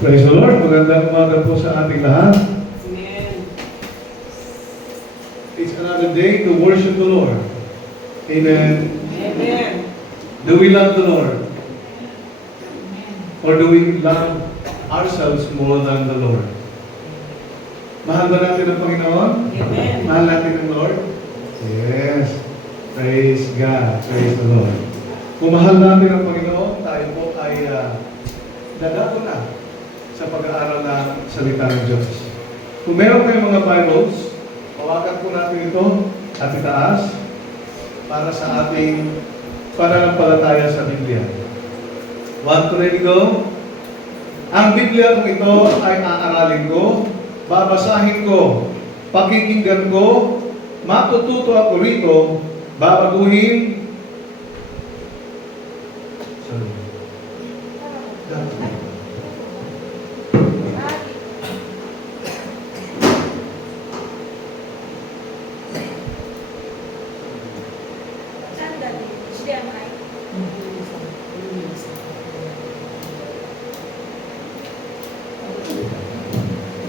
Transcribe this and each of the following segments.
Praise the Lord. Magandang umaga po sa ating lahat. Amen. It's another day to worship the Lord. Amen. Amen. Do we love the Lord? Or do we love ourselves more than the Lord? Mahal ba natin ang Panginoon? Amen. Mahal natin ang Lord? Yes. Praise God. Praise the Lord. Kung mahal natin ang Panginoon, tayo po ay dadato na sa pag-aaral ng salita ng Diyos. Kung meron kayong mga Bibles, hawakan po natin ito at itaas para sa ating pananampalataya sa Biblia. Want to ready go? Ang Biblia kung ito ay aaralin ko, babasahin ko, pakikinggan ko, matututo ako rito, babaguhin.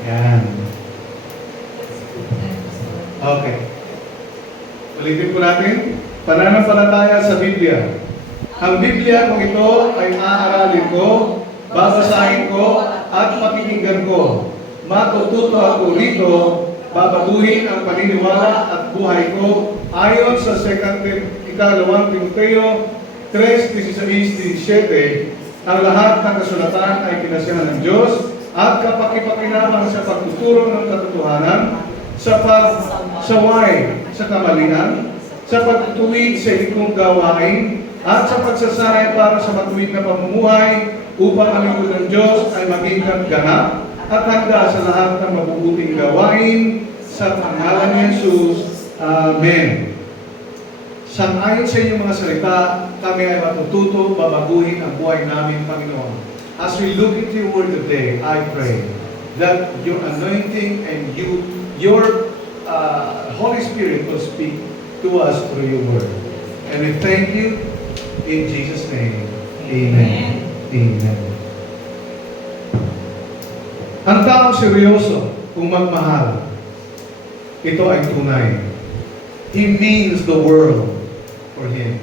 Yan. Okay. Ulitin po natin. Pananampalataya sa Biblia. Ang Biblia kung ito ay aaralin ko, babasahin ko, at pakikinggan ko. Matututo ako rito, babaguhin ang paniniwala at buhay ko ayon sa 2 Timoteo 3:16-17. Ang lahat ng kasulatan ay pinasihan ng Diyos at kapaki-pakinabang sa pagtuturo ng katotohanan, sa pagsaway sa kamalian, sa pagtutuwid sa ikong gawain, at sa pagsasanay para sa matuwid na pamumuhay upang ang lingkod ng Diyos ay maging ganap at handa sa lahat ng mabubuting gawain sa pangalan ni Jesus. Amen. Sang-ayon sa inyong mga salita, kami ay matututo, babaguhin ang buhay namin, Panginoon. As we look into your word today, I pray that your anointing and your Holy Spirit will speak to us through your word. And we thank you in Jesus' name. Amen. Amen. Ang taong seryoso kung magmahal, ito ay tunay. He means the world for him.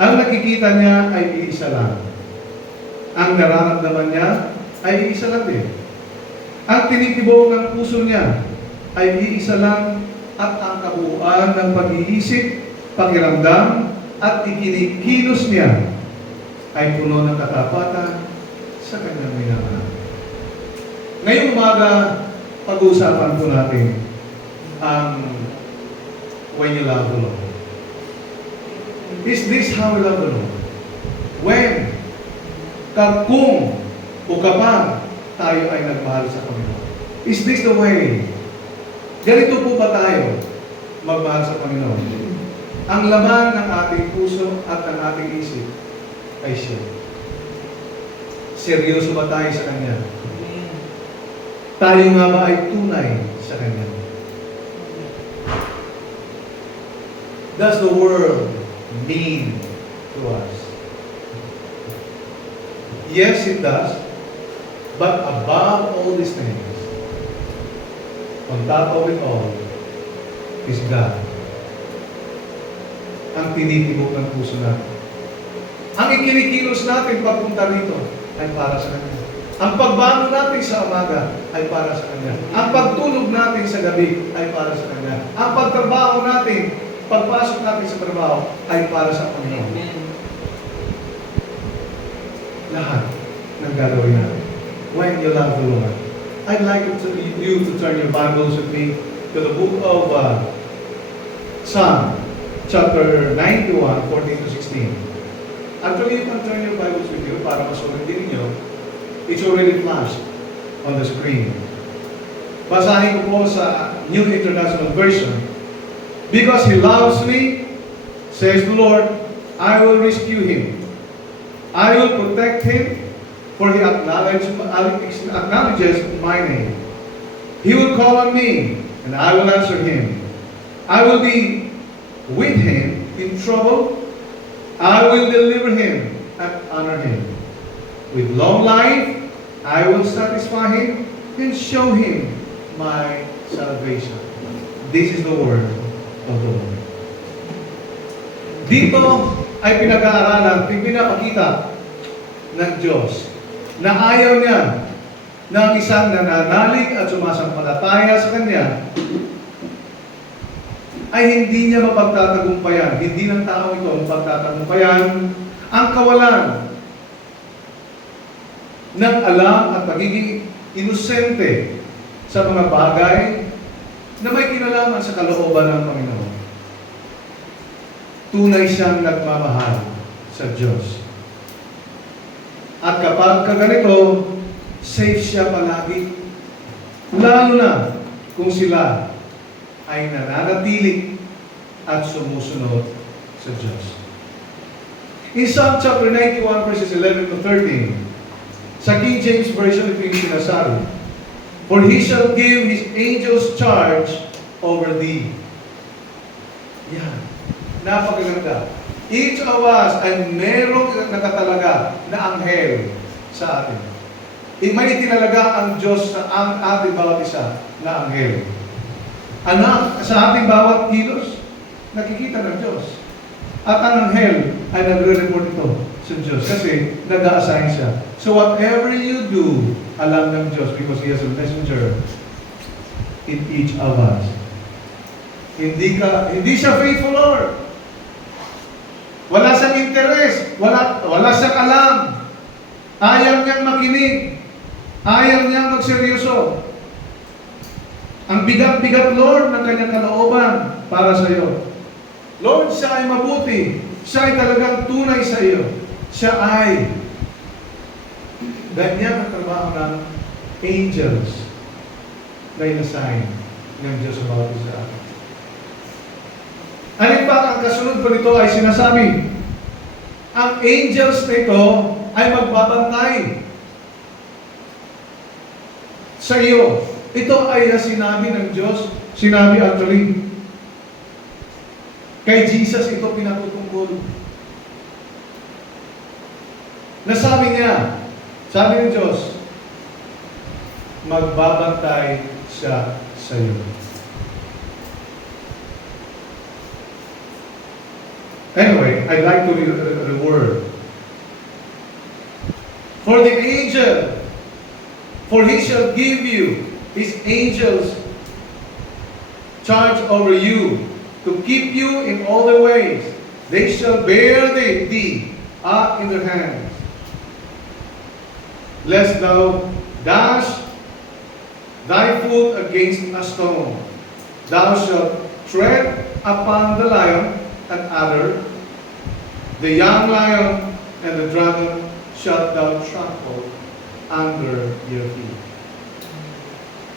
Ang nakikita niya ay iisa lang. Ang nararamdaman niya ay iisa lang din. Ang tinitibok ng puso niya ay iisa lang, at ang kabuuan ng pag-iisip, pakiramdam, at ikinikilos niya ay puno ng katapatan sa kanyang minamahal. Ngayong umaga, pag-uusapan po natin ang when you love the Lord. Is this how we love the Lord? When, kung o kapag tayo ay nagmahal sa Panginoon. Is this the way? Ganito po ba tayo magmahal sa Panginoon? Ang laman ng ating puso at ng ating isip ay siya. Seryoso ba tayo sa Kanya? Tayo nga ba ay tunay sa Kanya? Does the world mean to us? Yes, it does. But above all these things, on top of it all, is God. Ang tinitibok ng puso natin. Ang ikinikilos natin papunta rito ay para sa Kanya. Ang pagbangon natin sa umaga ay para sa Kanya. Ang pagtulog natin sa gabi ay para sa Kanya. Ang pagtrabaho natin, pagpasok natin sa trabaho ay para sa Panginoon. Lahat ng gagawin natin. When you love the Lord. I'd like you to turn your Bibles with me to the book of Psalm, chapter 91, 14-16. Actually, you can turn your Bibles with you para masulit din ninyo. It's already flashed on the screen. Basahin ko po sa New International Version. Because He loves me, says the Lord, I will rescue Him. I will protect Him, for He acknowledges my name. He will call on me, and I will answer Him. I will be with Him in trouble. I will deliver Him and honor Him. With long life, I will satisfy him and show him my salvation. This is the word of the Lord. Dito ay pinag-aaralan, pinapakita ng Diyos na ayaw niya na ang isang nananalig at sumasampalataya sa Kanya ay hindi niya mapagtatagumpayan. Hindi ng tao ito mapagtatagumpayan ang kawalan ng alam at pagiging inosente sa mga bagay na may kinalaman sa kalooban ng Panginoon. Tunay siyang nagmamahal sa Diyos. At kapag kaganito, safe siya palagi. Lalo na kung sila ay nananatili at sumusunod sa Diyos. In Psalm chapter 91 verses 11 to 13, sa King James Version ito yung sinasabi, "For He shall give His angels charge over thee." Yan. Napakaganda. Each of us ay merong nakatalaga na anghel sa atin. May tinalaga ang Diyos sa ang ating bawat isa na anghel. Anak, sa ating bawat kilos, nakikita ng Diyos. At ang anghel ay nagre-report ito sa Diyos kasi nag-a-assign siya. So whatever you do, alam ng Diyos because He has a messenger in each of us. Hindi siya faithful, Lord. Wala siyang interes, wala siyang alam. Ayaw niyang makinig. Ayaw niyang magseryoso. Ang bigat-bigat, Lord, ng kanyang kalooban para sa iyo. Lord, siya ay mabuti. Siya ay talagang tunay sa iyo. Siya ay ganyan ang trabaho ng angels na inassign ng Diyos sa bawat isa. Alin pa ang kasunod po nito ay sinasabi, ang angels na ito ay magbabantay sa iyo. Ito ay sinabi ng Diyos, sinabi actually, kay Jesus ito pinatutungkol. Nasabi niya, sabi ng Diyos, magbabantay siya sa iyo. Anyway, I'd like to read the word. For the angel, for he shall give you his angels charge over you to keep you in all their ways. They shall bear thee up in their hands, lest thou dash thy foot against a stone. Thou shalt tread upon the lion and adder, the young lion and the dragon shalt thou trample under your feet.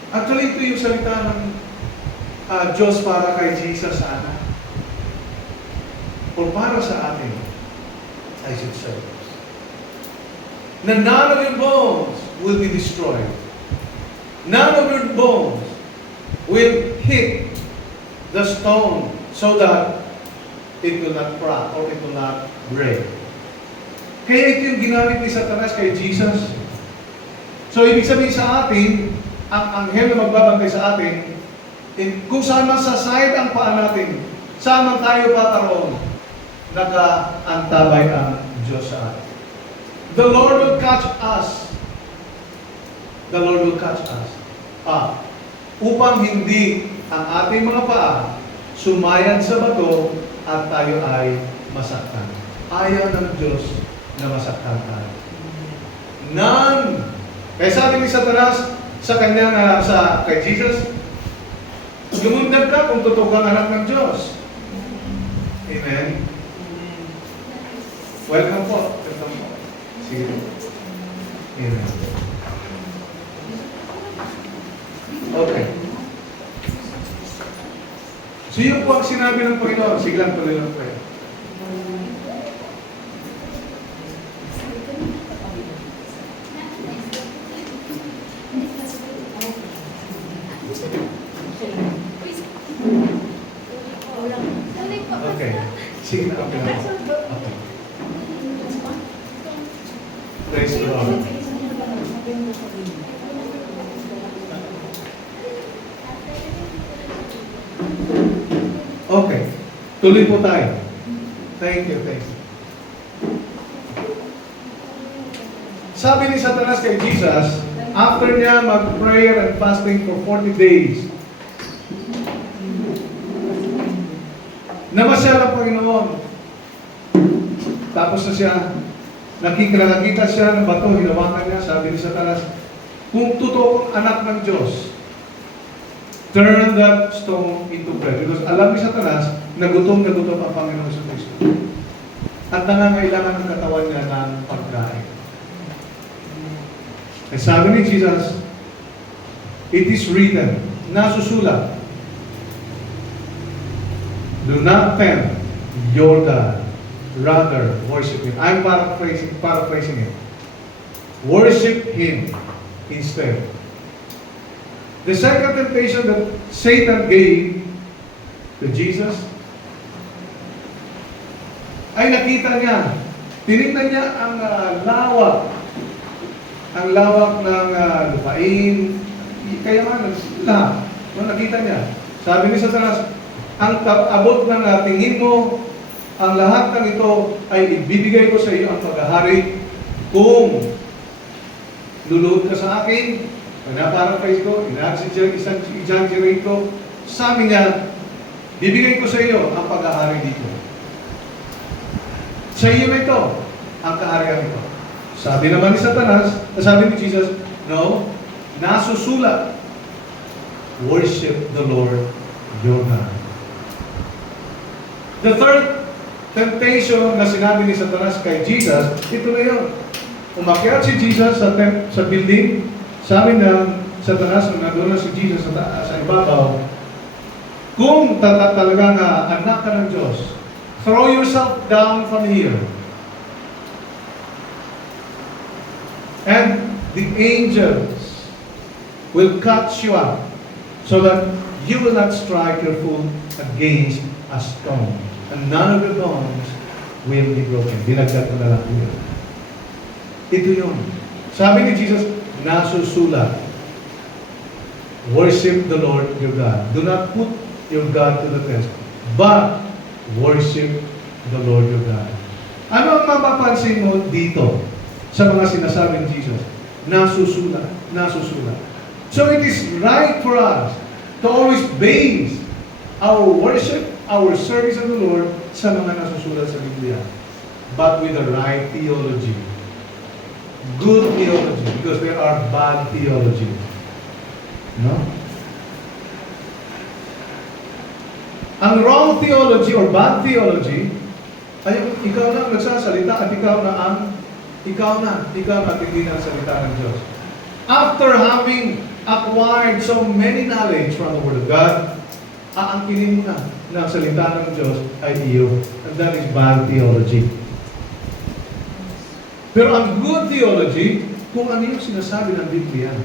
Actually, ito yung salita ng Diyos para kay Jesus sana. O para sa atin, I should say. Na none of your bones will be destroyed. None of your bones will hit the stone so that it will not crack or it will not break. Kaya ito yung ginamit ni Satanas kay Jesus. So, ibig sabihin sa atin, ang anghel na magbabantay sa atin, kung saan man sa side ang paa natin, saan man tayo paparoon, naka-antabay ang Diyos sa atin. The Lord will catch us. The Lord will catch us. Upang hindi ang ating mga paa sumayan sa bato at tayo ay masaktan. Ayaw ng Diyos na masaktan tayo. None! Kaya sabi ni Satanas sa kanya kay Jesus, lumundag ka kung totoo kang anak ng Diyos. Amen? Welcome po. Welcome po. Sige. Amen. Okay. So yun po ang sinabi ng Panginoon. Sige lang, tuloy lang tayo. Okay. Sige na, okay na. Okay. Praise the Lord. Tuloy po tayo. Thank you, thank you. Sabi ni Satanas kay Jesus, after niya mag-prayer and fasting for 40 days, namasya ang Panginoon. Tapos na siya, nakikita siya ng bato, hinawakan niya, sabi ni Satanas, kung totoong anak ng Diyos, turn that stone into bread. Because alam ni Satanas, na gutom ang Panginoon sa Kristo. At nangangailangan ng katawan niya ng pagkain. Ay sabi ni Jesus, it is written, nasusulat, do not tempt your God, rather worship Him. I'm paraphrasing it. Worship Him instead. The second temptation that Satan gave to Jesus ay nakita niya, tinignan niya ang lawak ng lupain, kaya nga, lahat. Nakita niya. Sabi ni Satanas, ang abot ng tingin mo, ang lahat ng ito ay ibibigay ko sa iyo ang paghahari kung luluhod ka sa akin, pinaparaphrase ko, i-exaggerate ko, sabi niya, bibigay ko sa iyo ang paghahari dito. Sa iyo ito, ang kaharian ito. Sabi naman ni Satanas, sabi ni Jesus, no, nasusulat, worship the Lord your God. The third temptation na sinabi ni Satanas kay Jesus, ito na yun. Umakyat si Jesus sa building, sabi ng Satanas, nung nandun na si Jesus sa ibabaw, kung talagang anak ka ng Diyos, throw yourself down from here. And the angels will catch you up so that you will not strike your foot against a stone. And none of your bones will be broken. Dinagdag ko na lang yun. Ito yun. Sabi ni Jesus, nasusulat. Worship the Lord your God. Do not put your God to the test, but worship the Lord your God. Ano ang mapapansin mo dito sa mga sinasabi ni Jesus? Nasusulat. Nasusulat. So it is right for us to always base our worship, our service of the Lord sa mga nasusulat sa Biblia. But with the right theology. Good theology. Because there are bad theology. No? Ang wrong theology or bad theology ay ikaw na nagsasalita at ikaw na hindi na salita ng Diyos. After having acquired so many knowledge from the Word of God, aangkinin mo na ang salita ng Diyos ay iyo. And that is bad theology. Pero ang good theology, kung ano yung sinasabi ng Biblia,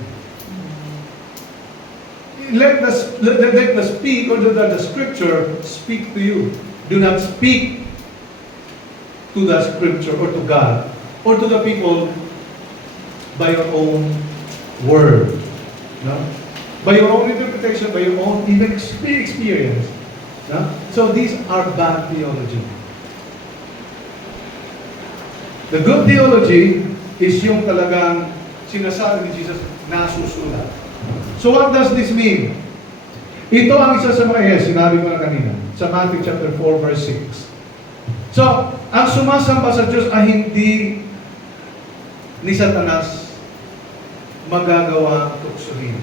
let the speak or the scripture speak to you. Do not speak to the scripture or to God or to the people by your own word. No? By your own interpretation, by your own even experience. No? So these are bad theology. The good theology is yung talagang sinasabi ni Jesus, nasusulat. So what does this mean? Ito ang isa sa mga sinabi ko na kanina, sa Matthew chapter 4 verse 6. So, ang sumasamba sa Diyos ay hindi ni Satanas magagawa tuksohin.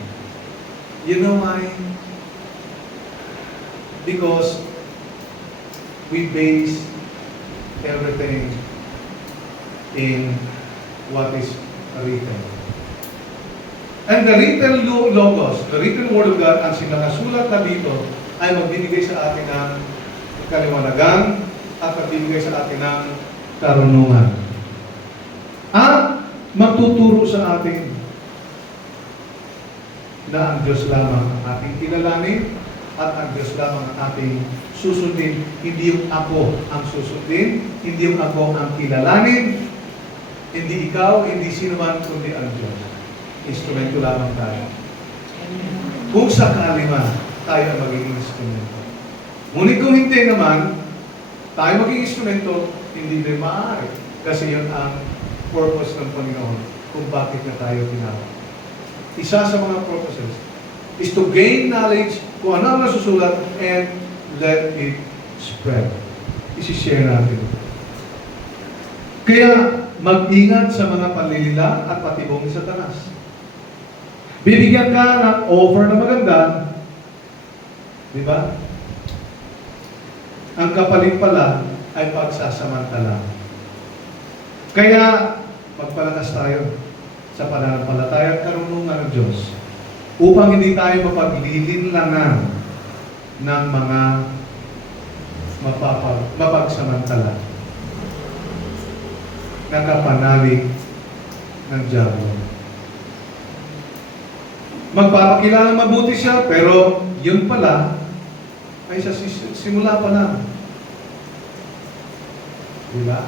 You know why? Because we base everything in what is written. And the written logos, the written word of God, ang sinakasulat na dito, ay magbibigay sa atin ng kaliwanagan at magbibigay sa atin ng karunungan. At magtuturo sa atin na ang Diyos lamang ang ating kilalanin at ang Diyos lamang ang ating susundin. Hindi yung ako ang susundin, hindi yung ako ang kilalanin, hindi ikaw, hindi sino man, kundi ang Diyos. Instrumento lamang tayo. Kung sakali man, tayo ang magiging instrumento. Ngunit kung hindi naman, tayo maging instrumento, hindi din maaari. Kasi yun ang purpose ng Panginoon kung bakit na tayo tinawag. Isa sa mga purposes is to gain knowledge kung ano ang nasusulat and let it spread. Isi-share natin. Kaya mag-ingat sa mga panlilila at patibong ni Satanas. Bibigyan ka ng offer na maganda, di ba? Ang kapalit pala ay pagsasamantala. Kaya magpalakas tayo sa pananampalataya at karunungan ng Diyos upang hindi tayo mapaglilinlangan ng mga mapagsamantala na kapanalig ng diablo. Magpapakilala mabuti siya, pero yun pala ay sa simula pa lang. Diba?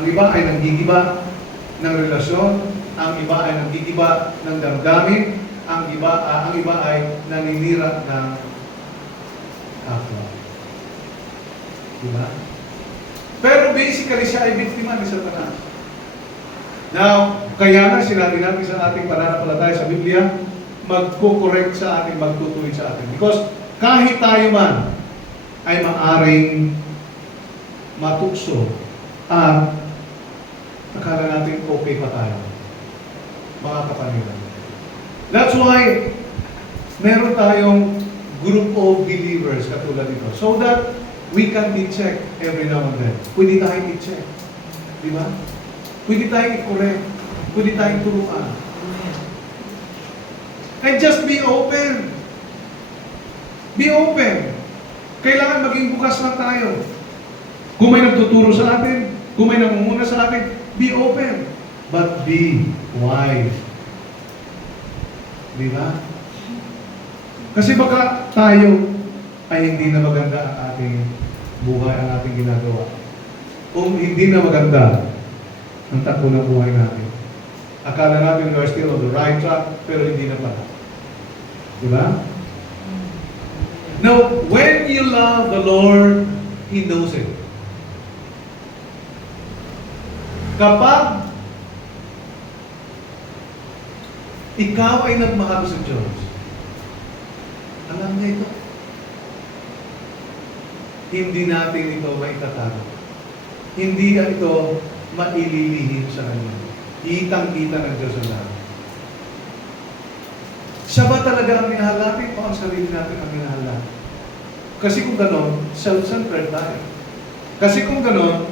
Ang iba ay nanggigiba ng relasyon, ang iba ay nanggigiba ng damdamin, ang iba ay naninira ng kapwa. Diba? Pero basically siya ay biktima ni Satanas. Now, kaya nga sinabi natin sa ating pananampalataya sa Biblia, magkukorekt sa atin, magtutuloy sa atin. Because kahit tayo man ay maaring matukso at akala natin okay pa tayo, mga kapanilan. That's why meron tayong group of believers katulad nito. So that we can be checked every now and then. Pwede tayong i-check. Di ba? Pwede tayong i-correct. Pwede tayong turuan. And just be open. Be open. Kailangan maging bukas lang tayo. Kung may nagtuturo sa atin, kung may namumuna sa atin, be open. But be wise. Di ba? Kasi baka tayo ay hindi na maganda ang ating buhay, ang ating ginagawa. Kung hindi na maganda ang takbo ng buhay natin. Akala natin we're still on the right track, pero hindi na pala. Diba? Now, when you love the Lord, He knows it. Kapag ikaw ay nagmahal sa Diyos, alam niya ito. Hindi natin ito maitatago. Hindi ito maililihim sa Kanya. Kitang-kita ng Diyos ang lahat. Siya ba talaga ang minahal natin o ang sarili natin ang minahal natin? Kasi kung gano'n, self-centered tayo. Kasi kung gano'n,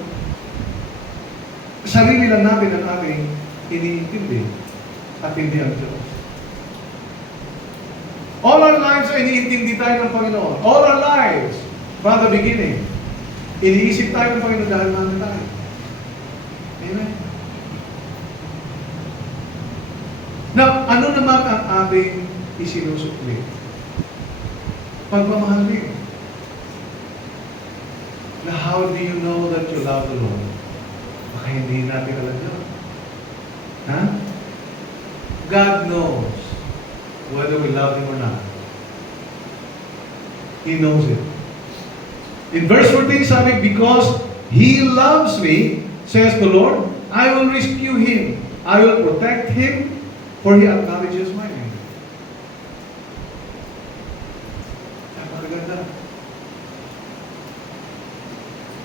sarili lang natin ang ating iniintindi at hindi ang Diyos. All our lives ay iniintindi tayo ng Panginoon. All our lives, from the beginning, iniisip tayo ng Panginoon dahil mahal tayo. Amen? Now, ano naman ang ating isinusukli? Pagmamahal din. Now, how do you know that you love the Lord? Baka hindi natin alam yun. Ha? God knows whether we love Him or not. He knows it. In verse 14, sabi, because He loves me, says the Lord, I will rescue Him. I will protect Him, for He acknowledges my name. Napakaganda.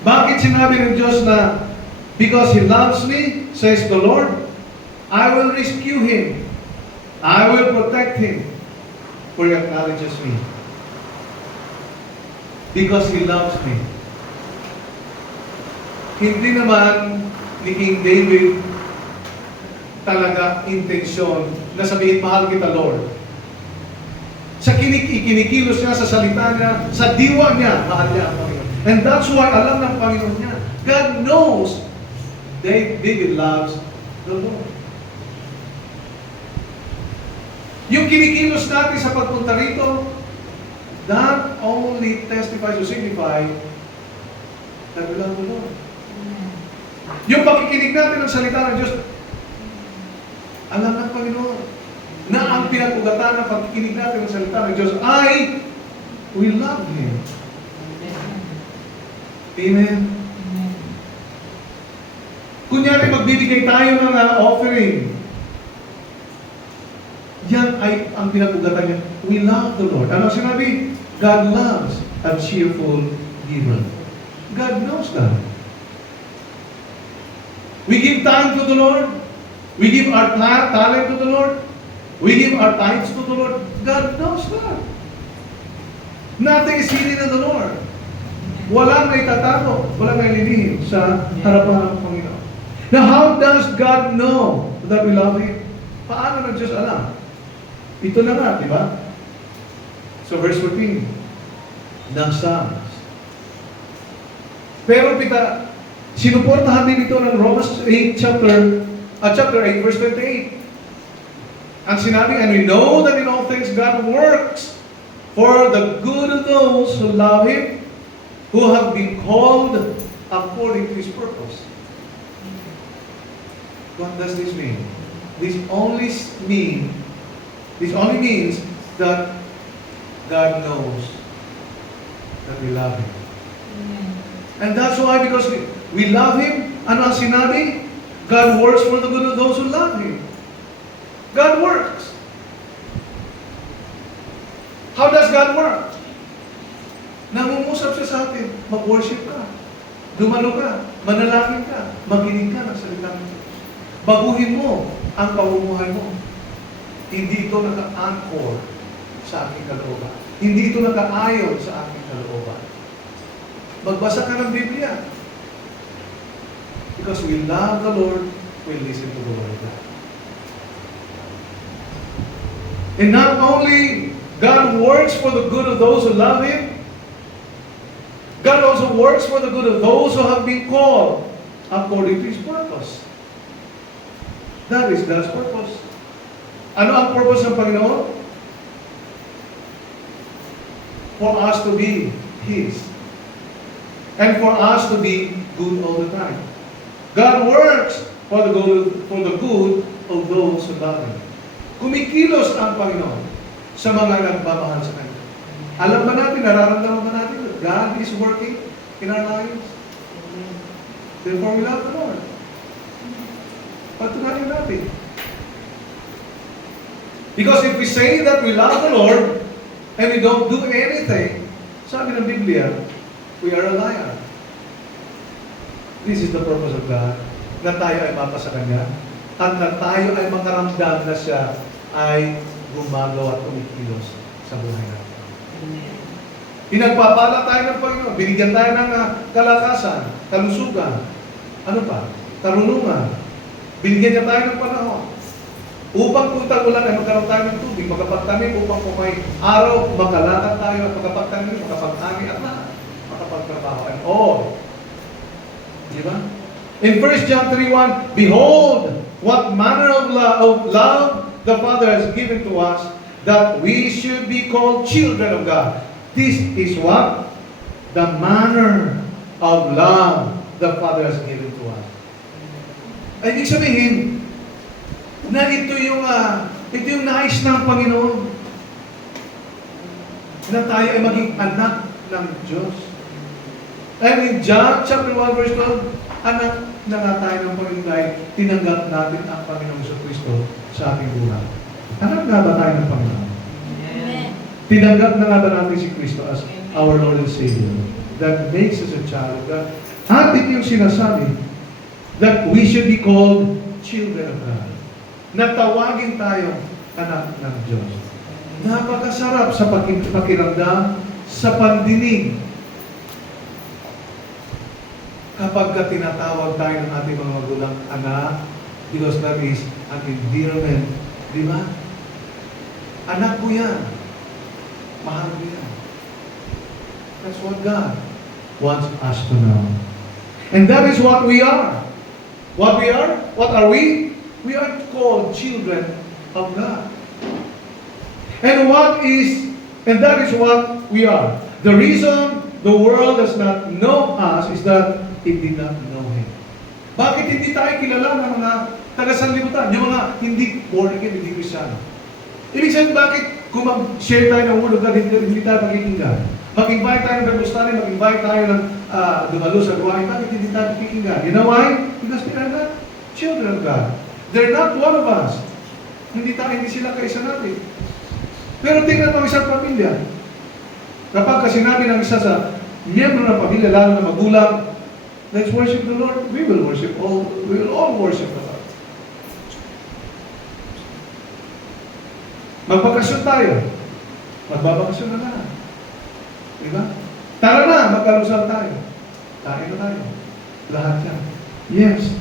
Bakit sinabi ng Diyos na, because He loves me, says the Lord, I will rescue Him. I will protect Him, for He acknowledges me. Because He loves me. Hindi naman ni King David talaga intensyon na sabihin, mahal kita, Lord. Sa kinikilos niya, sa salita niya, sa diwa niya, mahal niya ang Panginoon. And that's why alam ng Panginoon niya. God knows David loves the Lord. Yung kinikilos natin sa pagpunta rito, that only testifies or signifies that we love the Lord. Yung pakikinig natin ng salita ng Diyos, alam ng Panginoon na ang pinag-ugatan ng pagkikinig natin ng salita ng Diyos ay we love Him. Amen. Kunyari, magbibigay tayo ng offering. Yan ay ang pinag-ugatan niya. We love the Lord. Ano sinabi? God loves a cheerful giver. God knows that. We give time to the Lord. We give our talent to the Lord. We give our tithes to the Lord. God knows that. Nothing is hidden in the Lord. Walang may tatago, walang may lilihim sa harapan ng Panginoon. Now, how does God know that we love Him? Paano na Diyos alam? Ito na nga, di ba? So, verse 14, ng Psalms. Pero sinuportahan din ito ng Romans 8, chapter 8, verse 28. Ang sinabi, and we know that in all things God works for the good of those who love Him, who have been called according to His purpose. What does this mean? This only means that God knows that we love Him. And that's why, because we love Him, ano ang sinabi? God works for the good of those who love Him. God works. How does God work? Nangungusap siya sa atin, mag-worship ka, dumalo ka, manalangin ka, makinig ka ng salita ng Diyos. Baguhin mo ang pamumuhay mo. Hindi ito naka-anchor sa aking kalooban. Hindi ito naka-ayon sa aking kalooban. Magbasa ka ng Biblia. Because we love the Lord, we listen to the Word of God. And not only God works for the good of those who love Him, God also works for the good of those who have been called according to His purpose. That is God's purpose. Ano ang purpose ng Panginoon? For us to be His. And for us to be good all the time. God works for the good of those who love Him. Kumikilos ang Panginoon sa mga nagmamahal sa Kanya. Alam ba natin, nararamdaman ba natin that God is working in our lives? Therefore, we love the Lord. Patunayan natin. Because if we say that we love the Lord and we don't do anything, sabi ng Biblia, we are a liar. This is the purpose of God, na tayo ay mapa sa Kanya, at na tayo ay makaramdam na siya ay gumagawa at kumikilos sa buhay natin. Pinagpapala tayo ng Panginoon, binigyan tayo ng kalakasan, kalusugan, ano pa? Karunungan. Binigyan niya tayo ng panahon. Upang kung tag-ulan ay magkaroon tayo ng tubig, magkapagtanim, upang kung may araw, makalakad tayo at magkapagtanim, makapagtani at makapagtrabaho. And all. Di ba? In 1 John 3:1, behold, what manner of love the Father has given to us, that we should be called children of God. This is what? The manner of love the Father has given to us. Ay, ibig sabihin, na ito yung nais ng Panginoon. Na tayo ay maging anak ng Diyos. And in John chapter 1 verse 12, anak na nga tayo ng Panginoon dahil tinanggap natin ang Panginoong Kristo sa ating buhay. Anak nga ba tayo ng Panginoon? Amen. Tinanggap na nga ba natin si Kristo as our Lord and Savior? That makes us a child of God. At ito yung sinasabi, that we should be called children of God. Natawagin tayo anak ng Diyos. Napakasarap sa pakiramdam, sa pandinig. Kapag tinatawag tayo ng ating mga magulang anak, because that is an endearment. Di ba? Anak ko yan. Mahal ko yan. That's what God wants us to know. And that is what we are. What we are? What are we? We are called children of God. And that is what we are. The reason the world does not know us is that it did not know Him. Bakit hindi tayo kilala ng mga taga-sanlibutan? Yung mga hindi born again, hindi Kristiyano. Ibig sabihin, bakit kung mag-share tayo ng Word of God, hindi tayo pakikinggan? Mag-invite tayo ng Bible study, mag-invite tayo ng dumalo sa gawain, bakit hindi tayo pakikinggan? You know why? Because they are not children of God. They're not one of us. Hindi sila kaisa natin. Pero tingnan mo isang pamilya. Kapag sinabi ng isa sa miyembro ng pamilya, lalo na magulang, let's worship the Lord, we will all worship the Lord. Magbakasyon tayo. Magbabakasyon na na. Diba? Tara na, magkalusal tayo. Kain na tayo. Lahat yan. Yes.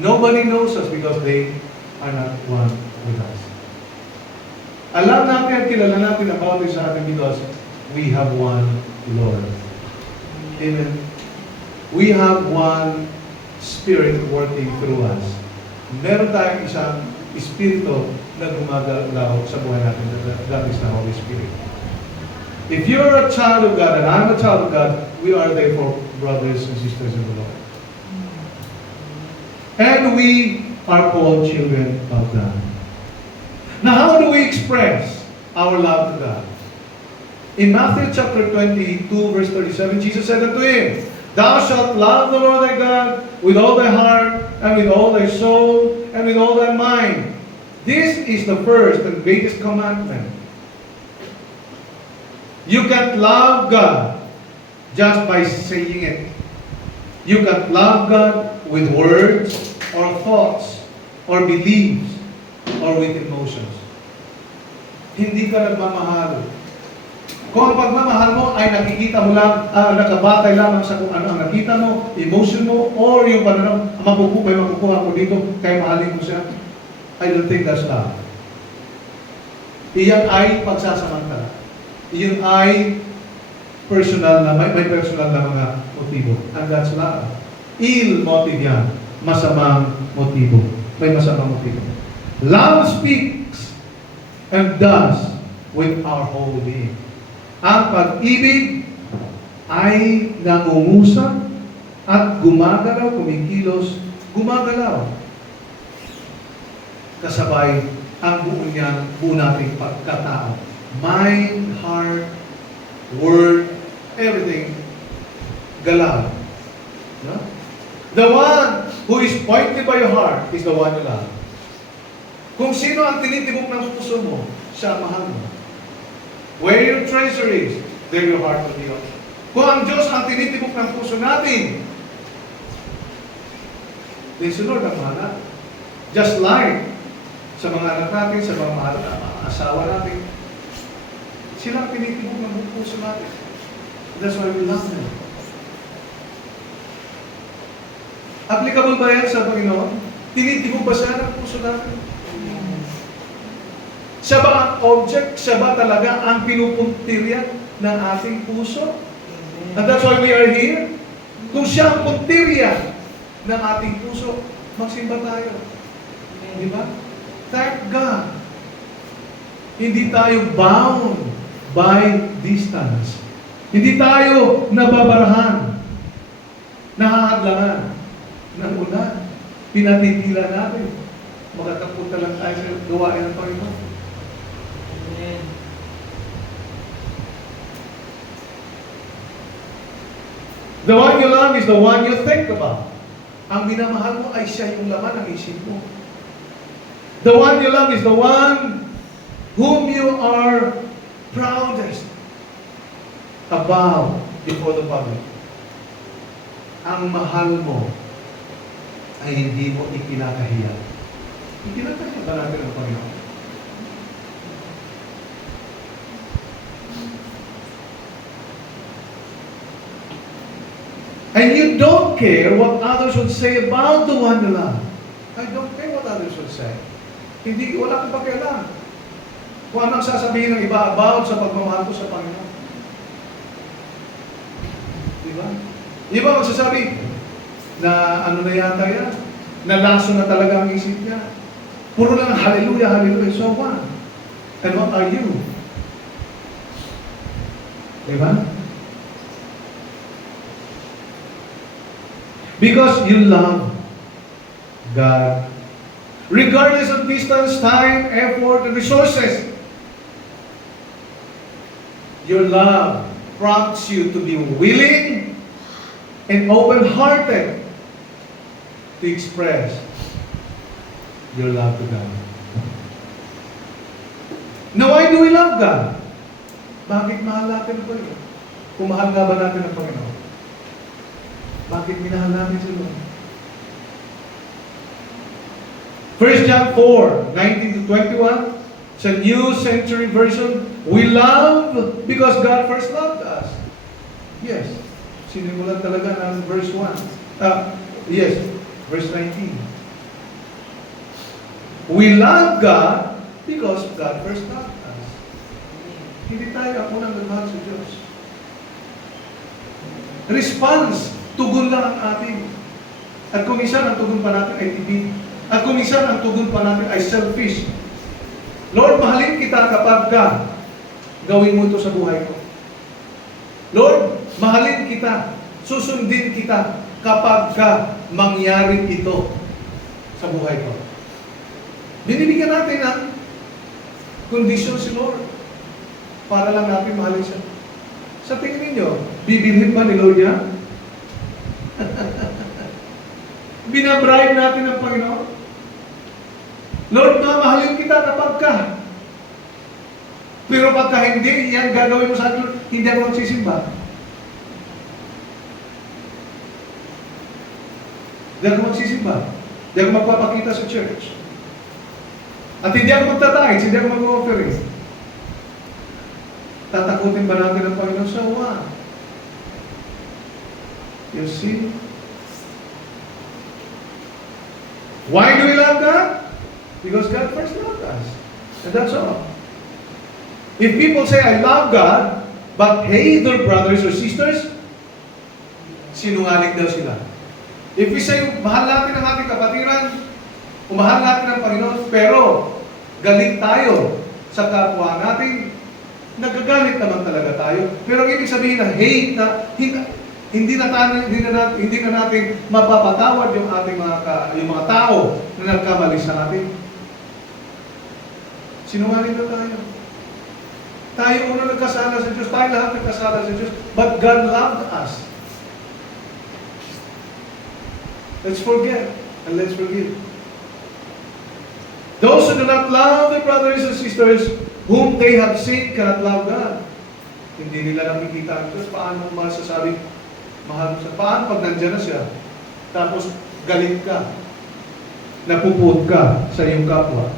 Nobody knows us because they are not one with us. Alam natin at kilala natin about this sa atin because we have one Lord. Amen. We have one Spirit working through us. Meron tayong isang Espiritu na gumagalaw sa buhay natin. That is the Holy Spirit. If you're a child of God and I'm a child of God, we are therefore brothers and sisters in the Lord. And we are called children of God. Now, how do we express our love to God? In Matthew chapter 22, verse 37, Jesus said unto him, Thou shalt love the Lord thy God with all thy heart, and with all thy soul, and with all thy mind. This is the first and greatest commandment. You can't love God just by saying it. You can't love God with words, or thoughts, or beliefs, or with emotions. Hindi ka nagmamahal. Kung ang pagmamahal mo ay nakikita mo lang, nakabatay lamang sa kung ano ang nakita mo, emotion mo, or yung pananaw, makukuha ko dito, kaya mahalin mo siya, I don't think that's love. Iyan ay pagsasamantala. Iyan ay personal na, may personal na mga motibo. And that's love. Ill motive yan. Masamang motibo. May masamang motibo. Love speaks and does with our whole being. Ang pag-ibig ay nangungusap at gumagalaw, kumikilos, gumagalaw. Kasabay ang buo nating pagkatao. Mind, heart, word, everything, galaw. No? The one who is pointed by your heart is the one you love. Kung sino ang tinitibok ng puso mo, siya mahal mo. Where your treasure is, there your heart will be also. Kung ang Diyos ang tinitibok ng puso natin, then si Lord ang mahal natin. Just like sa mga anak natin, sa mga mahal na mga asawa natin, sila ang tinitibok ng puso natin. That's why we love them. Applicable ba yan sa Panginoon? Tinitibok ba siya ng puso natin? Siya ba ang object? Siya ba talaga ang pinupuntirya ng ating puso? And that's why we are here. Kung siya ang puntirya ng ating puso, magsimba tayo. Di ba? Thank God. Hindi tayo bound by distance. Hindi tayo nababarahan, nahahadlangan ng ulan. Pinatitila natin. Makatapunta lang tayo sa gawain ng Panginoon. Amen. The one you love is the one you think about. Ang minamahal mo ay siya yung laman ng isip mo. The one you love is the one whom you are proudest about before the public. Ang mahal mo ay hindi mo ikinakahiya. Ikinakahiya ba natin ang Panginoon? And you don't care what others would say about the one you love. I don't care what others would say. Hindi, wala akong pakialam. Kung anong sasabihin ng iba about sa pagmamahal ko sa Panginoon. Diba? Iba magsasabi na ano na yata yan, nalaso na talaga ang isip niya. Puro lang hallelujah, hallelujah. So what? And what are you? Diba? Because you love God. Regardless of distance, time, effort, and resources. Your love prompts you to be willing and open-hearted to express your love to God. Now, why do we love God? Bakit mahal natin ito? Kung mahal nga ba natin ang Panginoon? Bakit minahal natin si Lord? 1 John 4, 19 to 21, sa New Century Version, we love because God first loved us. Yes, sinimulan talaga ng verse 1. Yes, verse 19. We love God because God first loved us. Hindi tayo ako nang nagmahal sa Diyos. Response, tugon lang ang ating. At kung minsan ang tugon pa natin ay tibig. At kung minsan ang tugon pa natin ay selfish. Lord, mahalin kita kapag ka gawin mo ito sa buhay ko. Lord, mahalin kita, susundin kita kapag ka mangyari ito sa buhay ko. Binibigyan natin ng kondisyon si Lord para lang natin mahalin siya. Sa tingin ninyo, bibilhin ba ni Lord yan? Binabribe natin ang Panginoon. Lord, mamahalin kita kapag ka. Pero pagka hindi, yan gagawin mo sa akin, hindi ako magsisimba. Hindi ako magsisimba. Hindi ako magpapakita sa church. At hindi ako magtatahid, hindi ako mag-offering. Tatakutin ba natin ang Panginoon sa uwan? You see? Why do we love God? Because God first loved us. And that's all. If people say, I love God, but hate their brothers or sisters, sinungaling daw sila. If we say, mahal natin ang ating kapatiran, umahal natin ang Panginoon, pero galit tayo sa kapwa natin, nagagalit naman talaga tayo. Pero ibig sabihin na hate na, hindi na natin mapapatawad yung ating yung mga tao na nagkamali sa atin. Sinungaling na tayo. Tayo una nagkasala sa Diyos, tayo lahat nagkasala sa Diyos, but God loved us. Let's forget and let's forgive. Those who do not love their brothers and sisters whom they have seen cannot love God. Hindi nila nakikita ang Diyos. Paano masasabi mahal mo siya? Paano pag nandiyan na siya? Tapos galit ka. Napuput ka sa iyong kapwa.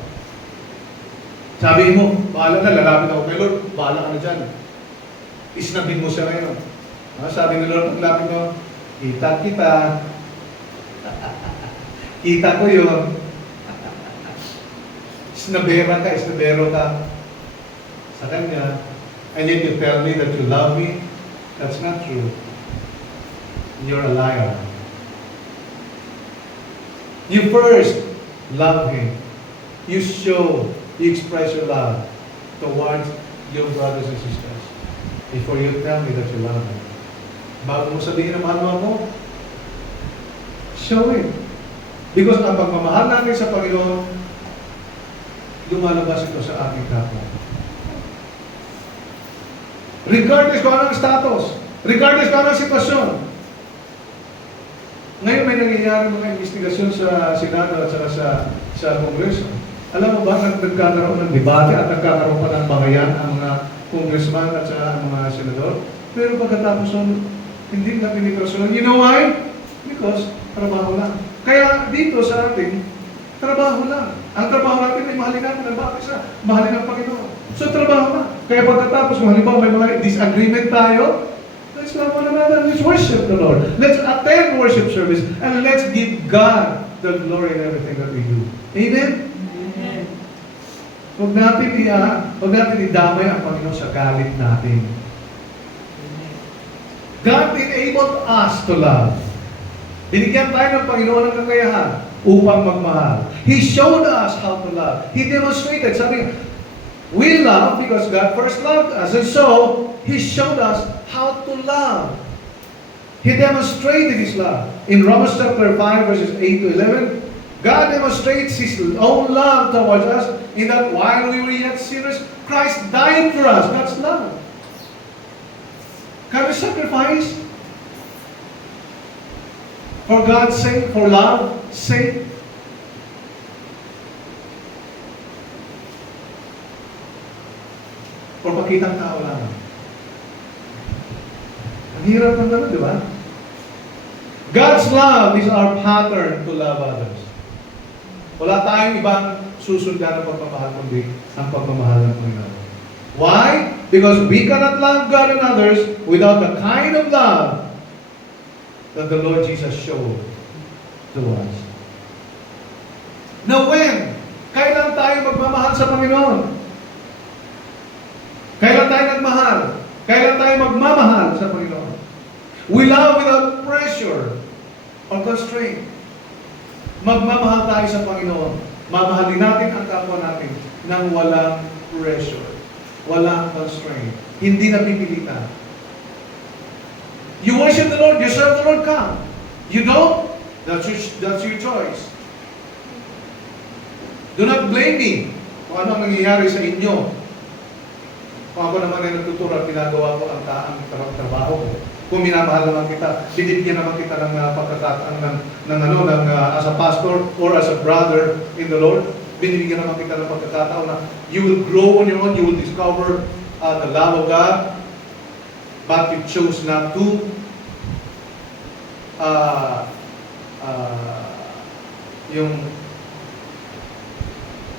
Sabi mo, bahala na, lalapit ako kay Lord. Bahala ka na dyan. Isnabin mo siya ngayon. Sabi ni Lord, paglapit mo, kita kita. Kita ko yun. Isnabero ka sa kanya. And yet you tell me that you love me. That's not true. You're a liar. You first love Him. You express your love towards your brothers and sisters before you tell me that you love Him. Bago mo sabihin na mahal mo ako, show it. Because ang pagmamahal natin sa Panginoon, lumalabas ito sa ating kapwa. Regardless kung anong status, regardless kung anong sitwasyon. Ngayon may nangyayari mga investigasyon sa Senado at sa Kongreso. Alam mo ba, nagkakaroon ng debate at nagkakaroon pa ng bangayan ang mga congressman at ang mga senador. Pero pagkatapos hindi na piniperasonan. You know why? Because trabaho lang. Kaya dito sa ating, trabaho lang. Ang trabaho natin ay mahalin natin ang bawat isa. Mahalin ang Panginoon. So trabaho lang. Kaya pagkatapos, halimbawa may mga disagreement tayo, let's love one another. Let's worship the Lord. Let's attend worship service. And let's give God the glory in everything that we do. Amen? Huwag natin idamay ang Panginoon sa galit natin. God enabled us to love. Binigyan tayo ng Panginoon ng kakayahan upang magmahal. He showed us how to love. He demonstrated. Sabi, we love because God first loved us. And so, He showed us how to love. He demonstrated His love. In Romans chapter 5, verses 8 to 11, God demonstrates His own love towards us in that while we were yet sinners, Christ died for us. That's love. Can we sacrifice? For God's sake, for love's sake? Or pakitang tao lang? Ang hirap ng gano'n, di ba? God's love is our pattern to love others. Wala tayong ibang susundan ng pagmamahal kundi ang pagmamahal ng Panginoon. Why? Because we cannot love God and others without the kind of love that the Lord Jesus showed to us. Now when? Kailan tayo magmamahal sa Panginoon? Kailan tayo nagmahal? Kailan tayo magmamahal sa Panginoon? We love without pressure or constraint. Magmamahal tayo sa Panginoon. Mamahalin natin ang kapwa natin nang walang pressure, walang constraint. Hindi na pipilitan. You worship the Lord, you serve the Lord, come. You don't? That's your choice. Do not blame me kung ano ang nangyayari sa inyo. Kung ako naman ay nagtuturo at ginagawa ko ang trabaho ko. Kung minamahal naman kita, binibigyan naman kita ng pagkataon as a pastor or as a brother in the Lord, binibigyan naman kita ng pagkataon na you will grow on your own, you will discover the love of God, but you chose not to yung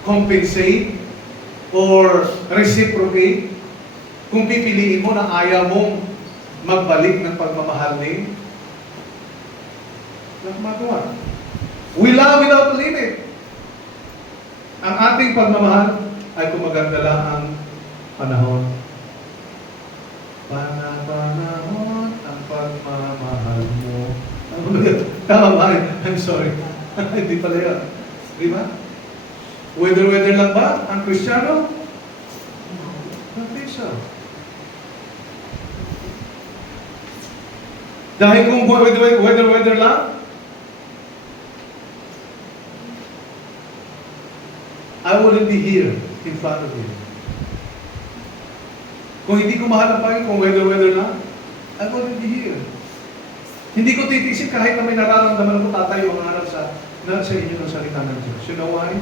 compensate or reciprocate. Kung pipiliin mo na ayaw mong magbalik ng pagmamahal ni magawa. We love without limit. Ang ating pagmamahal ay kumaganda lang ang panahon. Panahon ang pagmamahal mo. Tama ba? I'm sorry. Hindi pala yan. Di ba? Weather lang ba ang Kristiyano? Hindi siya. Dahil kung weather lang, I wouldn't be here in front of you. Kung hindi ko mahal ang Panginoon, kung weather lang, I wouldn't be here. Hindi ko titisin kahit na may nararamdaman ko tatayo ang araw sa inyo ng salita ng Diyos. You know why?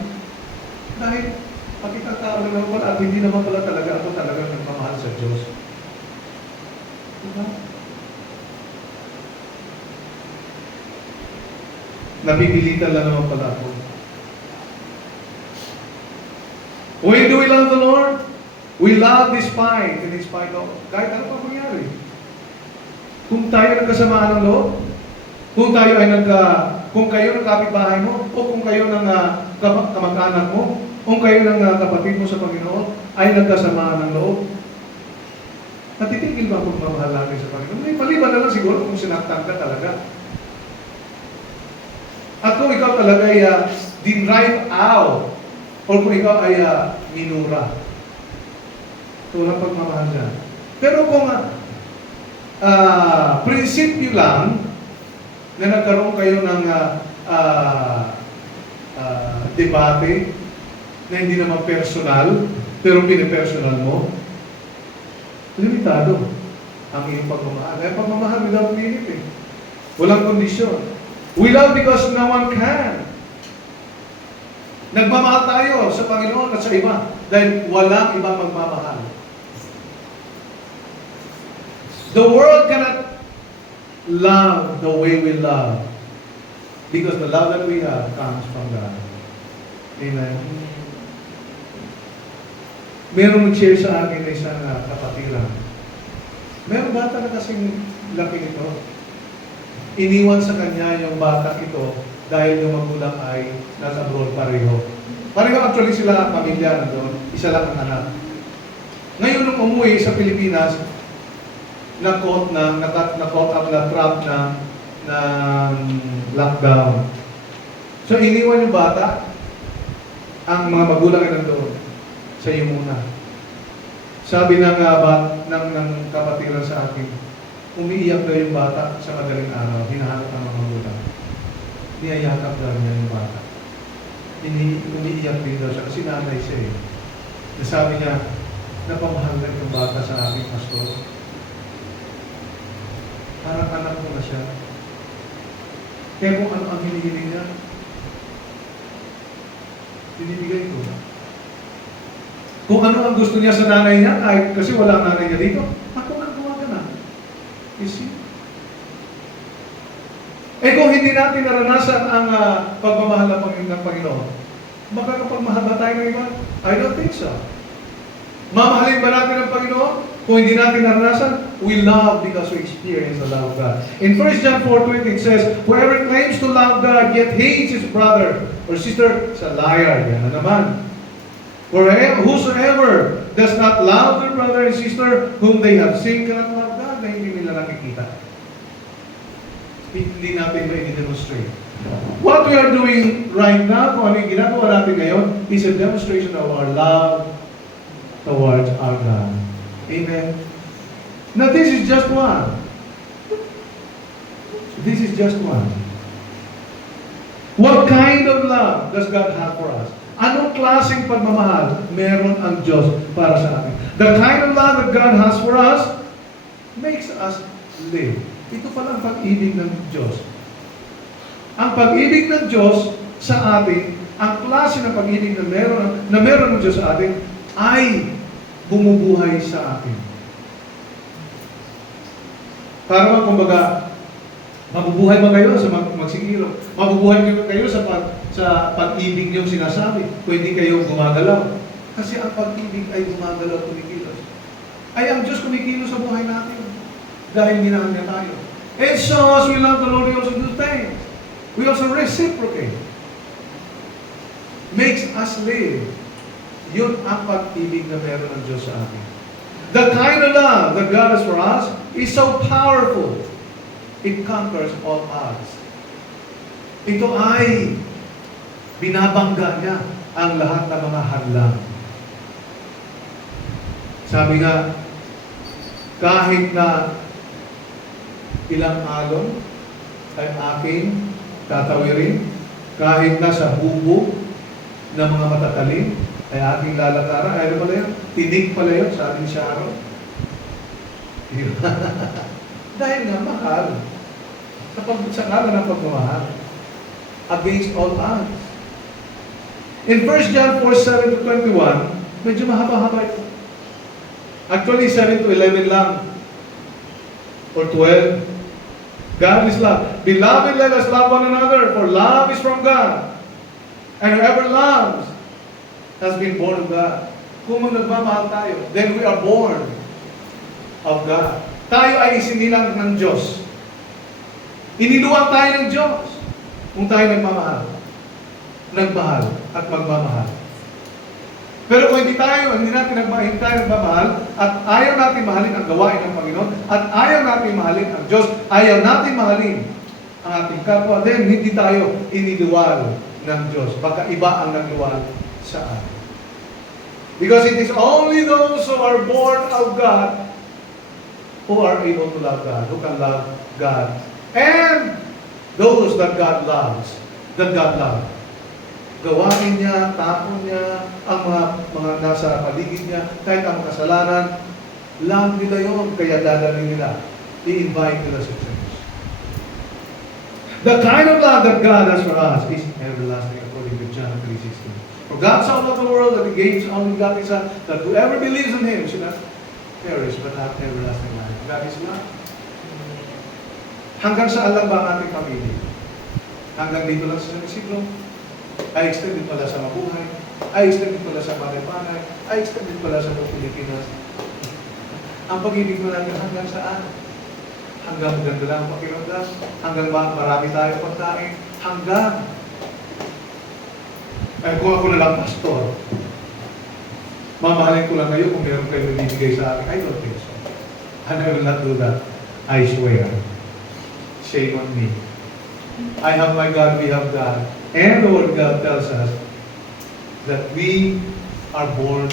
Dahil pakikatao na naman at hindi naman pala talaga ako talaga nagmamahal sa Diyos. Diba? Napipilitan lang naman pala ako. When do we love the Lord? We love despite and in spite of kahit ano pa mangyari. Kung tayo nagkasamaan ng loob, kung kayo ng kapitbahay mo, o kung kayo ng kamag-anak mo, kung kayo ng kapatid mo sa Panginoon, ay nagkasamaan ng loob, natitigil ba ang pagmamahal natin sa Panginoon? May maliban na lang siguro kung sinaktan ka talaga. At kung ikaw talaga ay dinrive out, o kung ikaw ay minura, walang pagmamahal dyan. Pero kung prinsipyo lang na nagkaroon kayo ng debate na hindi naman personal, pero pinipersonal mo, limitado ang iyong pagmamahal. Ay pagmamahal without limit eh. Walang kondisyon. We love because no one can. Nagmamahal tayo sa Panginoon at sa iba dahil walang ibang magmamahal. The world cannot love the way we love because the love that we have comes from God. Amen. Merong nag-share sa akin na isang kapatiran. Merong bata na kasing laki nito. Iniwan sa kanya yung bata ito dahil yung magulang ay nasa abroad pareho. Pareho actually sila pamilya na doon. Isa lang ang anak. Ngayon nung umuwi sa Pilipinas, na-caught up na trap ng lockdown. So iniwan yung bata, ang mga magulang ay nandoon. Sa iyo muna. Sabi ng kapatiran sa akin, umiiyak daw yung bata sa madaling araw, hinahanap ang mga magulang. Niyayakap daw niya yung bata. Umiiyak din daw siya kasi nanay siya eh. Nasabi niya, napamahal na yung bata sa aking pastor. Parang anak ko na siya. Kaya kung ano ang hinihiling niya, binibigay ko. Kung ano ang gusto niya sa nanay niya, kahit kasi wala nanay niya dito, ako na gumawa ka na. You see? Eh kung hindi natin naranasan ang pagmamahal ng Panginoon, makakapagmahal ba tayo ng iba? I don't think so. Mamahalin ba natin ang Panginoon? Kung hindi natin naranasan, we love because we experience the love of God. In 1 John 4:20 it says, whoever claims to love God yet hates his brother or sister is a liar. Yan na naman. Whosoever does not love their brother and sister whom they have seen cannot love God na hindi nila nakikita. Hindi natin may demonstrate. What we are doing right now, kung ano yung ginagawa natin ngayon, is a demonstration of our love towards our God. Amen? Now this is just one. This is just one. What kind of love does God have for us? Anong klaseng pagmamahal meron ang Diyos para sa atin? The kind of love that God has for us makes us live. Ito pala ang pag-ibig ng Diyos. Ang pag-ibig ng Diyos sa atin, ang klase ng pag-ibig na meron ng Diyos sa atin, ay bumubuhay sa atin. Para bang kumbaga, mabubuhay ba kayo sa magsigilo? Mabubuhay kayo sa pag-ibig niyong sinasabi? Pwede kayong gumagalaw. Kasi ang pag-ibig ay gumagalaw, kumikilos. Ay ang Diyos kumikilos sa buhay natin. Dahil minahal niya tayo. And so as we love the Lord, we also do things. We also reciprocate. Makes us live. Yun ang pag-ibig na meron ng Diyos sa atin. The kind of love that God has for us is so powerful. It conquers all odds. Ito ay binabangga niya ang lahat ng mga hadlang. Sabi nga, kahit na ilang alon ay aking tatawirin, kahit na sa bubo ng mga matatalim ay aking lalakaran. Ay, ano pala yun? Tinig pala yun, sabi ni Sharon. Dahil nga mahal. Sa ngalan ng pagmamahal. Against all odds. In 1 John 4:7-21, medyo mahaba-haba ito. Actually, 7-11 lang. Or 12. God is love. Beloved, let us love one another, for love is from God. And whoever loves has been born of God. Kung nagmamahal tayo, then we are born of God. Tayo ay isinilang ng Diyos. Iniluwag tayo ng Diyos kung tayo nagmamahal. Nagmahal at magmamahal. Pero kung hindi natin nagmamahal, at ayaw natin mahalin ang gawain ng Panginoon, at ayaw natin mahalin ang Diyos, ayaw natin mahalin ang ating kapwa, then hindi tayo iniluwal ng Diyos. Baka iba ang nagluwal sa atin. Because it is only those who are born of God who are able to love God, who can love God. And those that God loves, gawain niya, tapon niya, ang mga nasa paligid niya, kahit ang kasalanan, love nila yun, kaya dadalhin nila, i-invite nila sa church. The kind of love that God has for us is everlasting, according to John 3:16. For God so loved the world that He gave His only begotten Son, that whoever believes in Him should not perish, but have everlasting life. God is love. Hanggang saan lang ba ang ating pamilya? Hanggang dito lang sa siglo? I extended pala sa mabuhay. I extended pala sa panay-panay. I extended pala sa Pilipinas. Ang pag-ibig mo natin hanggang saan? Hanggang maganda lang ang pakiramdam. Hanggang marami tayo pagkain. Hanggang. Kung ako na lang pastor, mamahalin ko lang kayo kung meron kayo bibigay sa akin. I don't think so. And I will not do that. I swear. Shame on me. I have my God, we have God. And the Word of God tells us that we are born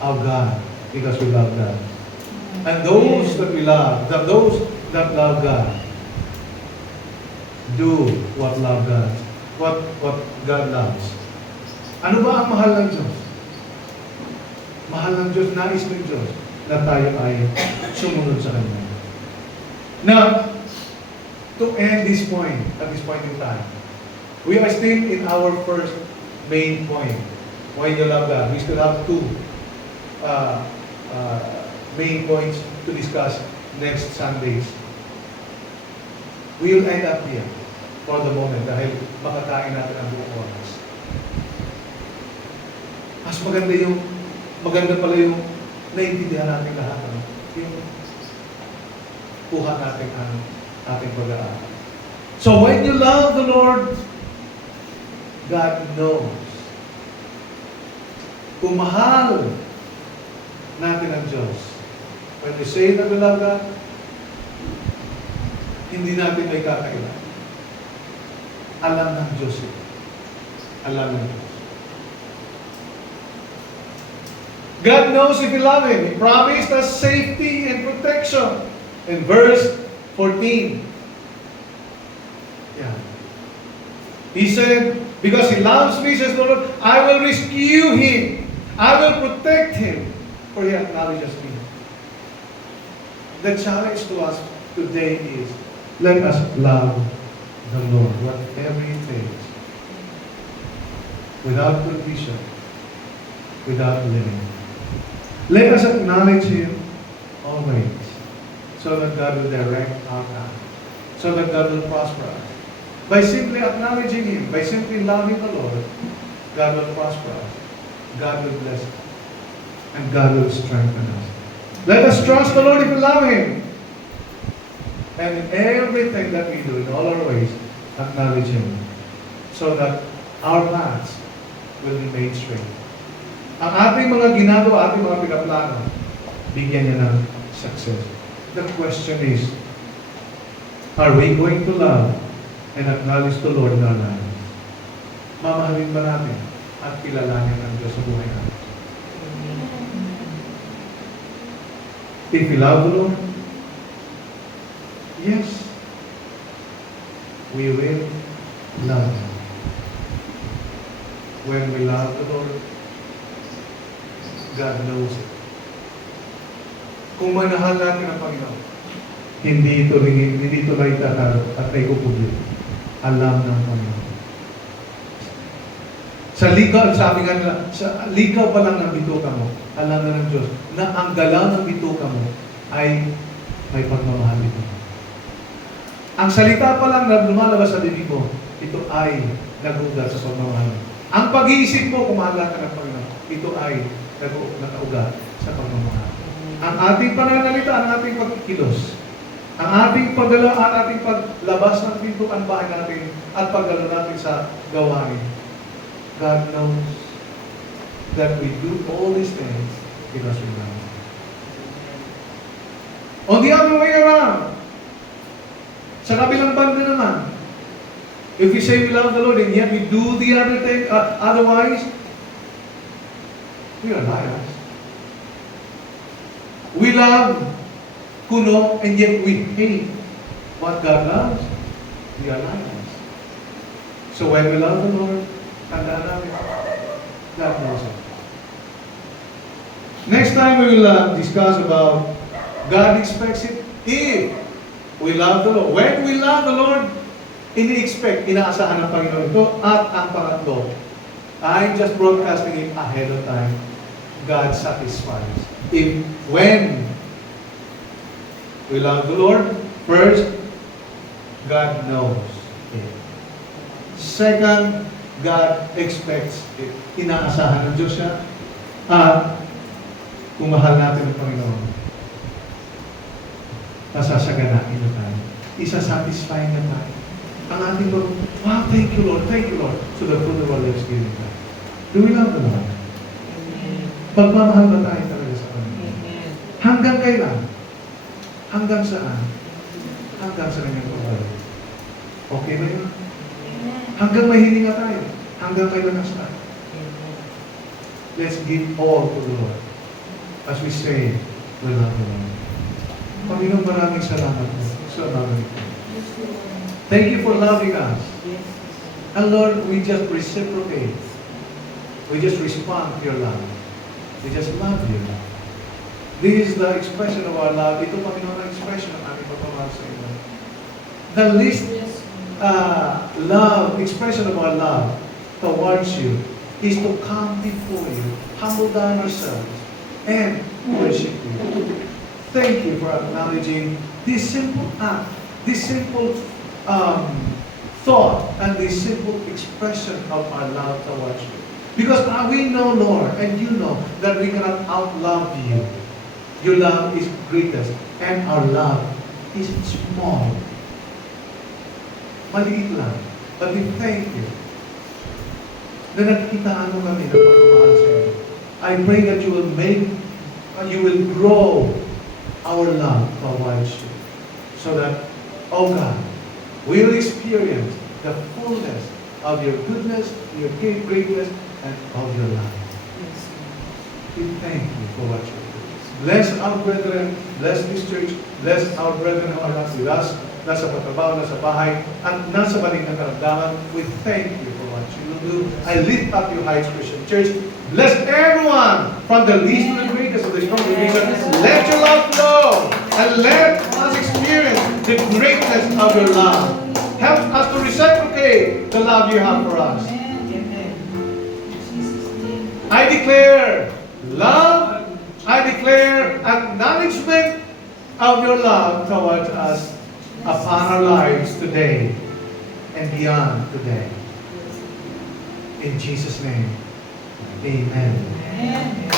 of God because we love God. And those that we love, those that love God, do what love God, what God loves. Ano ba ang mahal ng Diyos? Mahal ng Diyos, nais ng Diyos na tayo ay sumunod sa Kanya. Now, to end this point, at this point in time, we are still in our first main point. Why you love God? We still have two main points to discuss next Sundays. We will end up here for the moment dahil makakain natin ang buong oras. Mas maganda pala yung naiintindihan natin lahat. Yung kuha natin ang ating pag-aaral. So when you love the Lord, God knows. Kung mahal natin ang Diyos, when we say that we love God, hindi natin may kakailan. Alam ng Diyos ito. Alam ng Diyos. God knows if we love Him. He promised us safety and protection. In verse 14. Yeah. He said, because He loves me, says the Lord, I will rescue Him. I will protect Him. For He acknowledges me. The challenge to us today is, let us love the Lord, whatever it takes. Without condition. Without limit. Let us acknowledge Him always. So that God will direct our path. So that God will prosper us. By simply acknowledging Him, by simply loving the Lord, God will prosper us. God will bless us. And God will strengthen us. Let us trust the Lord if we love Him. And in everything that we do, in all our ways, acknowledge Him. So that our paths will be made straight. Ang ating mga ginagawa, ating mga pinaplano, bigyan niya ng success. The question is, are we going to love and acknowledge the Lord in our lives? Mamahalin ba natin at kilalanin ang Diyos sa buhay natin? If we love the Lord, yes, we will love Him. When we love the Lord, God knows it. Kung manahal natin ang Panginoon, hindi ito lang itatalo at naikupulit. Alam ng Panginoon. Sa ligaw, sabi nga nila, sa ligaw pa lang ng bituka mo, alam na ng Diyos na ang galaw ng bituka mo ay may pagmamahal ito. Ang salita pa lang na lumalabas sa bibig mo, ito ay nagugat sa pagmamahal. Ang pag-iisip mo, kung mahal ka ng Panginoon, ito ay nakaugat sa pagmamahal. Ang ating pananalita, ang ating pagkikilos, ang ating paggalaw, ang ating paglabas ng pintuan bahay natin at paggalaw natin sa gawain. God knows that we do all these things because we love Him. On the other way around, sa kabilang banda naman, if we say we love the Lord and yet we do the other thing, otherwise, we are liars. We love kuno and yet we hate what God loves. We are liars. So when we love the Lord, tandaan natin, God knows it. Next time we will discuss about God expects it if we love the Lord. When we love the Lord, ini-expect, inaasahan ng Panginoon ito. At ang pangatlo, I'm just broadcasting it ahead of time. God satisfies. When we love the Lord, first, God knows it. Second, God expects it. Inaasahan ng Diyos siya. At kung mahal natin ang Panginoon, nasasaganain na tayo. Isa-satisfying na tayo. Ang ating Lord, wow, thank you Lord, so the fruit of our lips giving tayo. Do we love the Lord? Pagmamahal ba tayo talaga sa Panginoon? Hanggang kailan? Hanggang saan? Hanggang sa kanyang pagbalik. Okay ba yun? Hanggang mahilinga tayo. Hanggang kailan na tayo. Let's give all to the Lord. As we say, we love the Lord. Panginoon, maraming salamat po. Salamat po. Thank you for loving us. And Lord, we just reciprocate. We just respond to your love. We just love you. This is the expression of our love. Ito, Panginoon, ang expression ng aming pagmamahal. pagmamahal sa inyo. The least love, expression of our love towards you is to come before you, humble down ourselves, and worship you. Thank you for acknowledging this simple act, this simple thought, and this simple expression of our love towards you. Because we know, Lord, and you know, that we cannot outlove you. Your love is greatest, and our love is small. Maliit lang. But we thank you na nagkitaan mo kami ng pagmamahal sa iyo. I pray that you will grow our love towards you. So that, oh God, we will experience the fullness of your goodness, your greatness, and of your love. We thank you for what you do. Bless our brethren, bless this church, bless our brethren who are not with us, nasa pagtrabaho, nasa bahay, at nasa baling ng karamdaman. We thank you for what you will do. I lift up your Heights Christian Church. Bless everyone, from the least to the greatest of this congregation. Let your love flow, and let us experience the greatness of your love. Help us to reciprocate the love you have for us. I declare love, I declare acknowledgement of your love towards us upon our lives today and beyond today. In Jesus' name, amen. Amen.